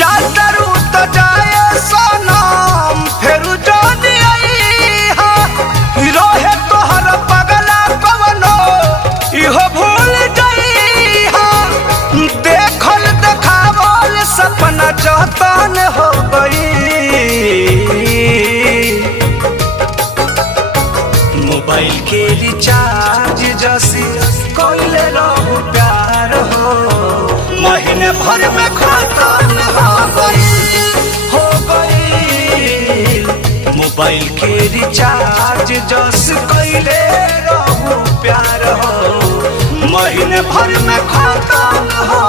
जातरू तो जाए सनम फेरू जानी आईहा रोहे तोहर पगला कवनो इहो भूल जाईहा देखल देखावल सपना जतन हो गई मोबाइल के रिचार्ज जैसी कोइले रहू प्यार हो महीने भर में खत्म हो गई मोबाइल के रिचार्ज जस कोइले रहू प्यार हो महीने भर में खत्म हो